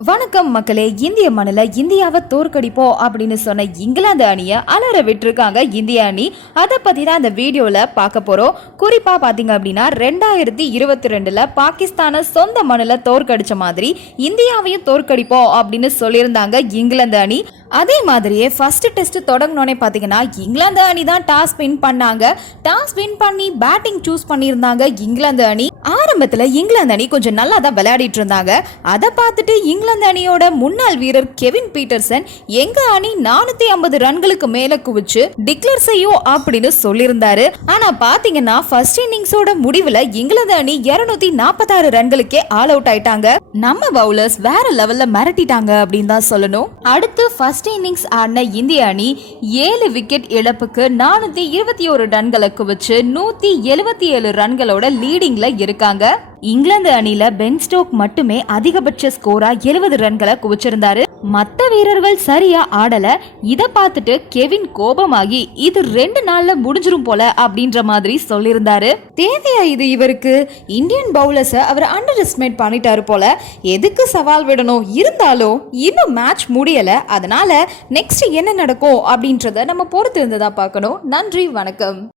வணக்கம் மக்களே இந்திய மண்ணில் இந்தியாவை தோற்கடிப்போம் அப்படின்னு சொன்ன இங்கிலாந்து அணியை அலற விட்டுருக்காங்க இந்திய அணி. அதை பற்றி தான் இந்த வீடியோவில் பார்க்க போகிறோம் குறிப்பாக பார்த்தீங்க அப்படின்னா ரெண்டாயிரத்தி இருபத்தி ரெண்டில் பாகிஸ்தானை சொந்த மண்ணில் தோற்கடிச்ச மாதிரி இந்தியாவையும் தோற்கடிப்போம் அப்படின்னு சொல்லியிருந்தாங்க இங்கிலாந்து அணி. அதே மாதிரியே ஃபர்ஸ்ட் டெஸ்ட் தொடங்கினோடனே பார்த்தீங்கன்னா இங்கிலாந்து அணி தான் டாஸ் வின் பண்ணாங்க. டாஸ் வின் பண்ணி பேட்டிங் சூஸ் பண்ணியிருந்தாங்க இங்கிலாந்து அணி. ஆரம்பத்தில் இங்கிலாந்து அணி கொஞ்சம் நல்லா தான் விளையாடிட்டு இருந்தாங்க. அதை பார்த்துட்டு இங்கிலாந்து அணியோட முன்னாள் வீரர் கெவின் பீட்டர்சன் எங்க அணி நானூத்தி ஐம்பது ரன்களுக்கு மேல குவிச்சு டிக்ளேர் செய்யும் அப்படின்னு சொல்லியிருந்தாரு. ஆனா பாத்தீங்கன்னா ஃபர்ஸ்ட் இன்னிங்ஸோட முடிவுல இங்கிலாந்து அணி இருநூத்தி நாற்பத்தாறு ரன்களுக்கே ஆல் அவுட் ஆயிட்டாங்க. நம்ம பவுலர்ஸ் வேற லெவல்ல மிரட்டிட்டாங்க அப்படின்னு தான் சொல்லணும். அடுத்து ஃபர்ஸ்ட் இன்னிங்ஸ் ஆடின இந்திய அணி ஏழு விக்கெட் இழப்புக்கு நானூத்தி இருபத்தி ஒரு ரன்களை குவிச்சு நூத்தி எழுபத்தி ஏழு ரன்களோட லீடிங்ல இருக்காங்க. இங்கிலாந்து அணியில பென் ஸ்டோக் மட்டுமே அதிகபட்ச ஸ்கோரா எழுபது ரன்களை குவிச்சிருந்தாரு. மத்த வீரர்கள் சரியா ஆடல. இத பார்த்துட்டு கெவின் கோபமாகி இது ரெண்டு நாள்ல முடிஞ்சிரும் போல அப்படின்ற மாதிரி சொல்லியிருந்தாரு. தேவையா இது இவருக்கு? இந்தியன் பவுலர்ஸை அவர் அண்டர் எஸ்டிமேட் பண்ணிட்டாரு போல. எதுக்கு சவால் விடணும்? இருந்தாலும் இன்னும் மேட்ச் முடியல. அதனால நெக்ஸ்ட் என்ன நடக்கும் அப்படின்றத நம்ம பொறுத்து இருந்ததா பார்க்கணும். நன்றி வணக்கம்.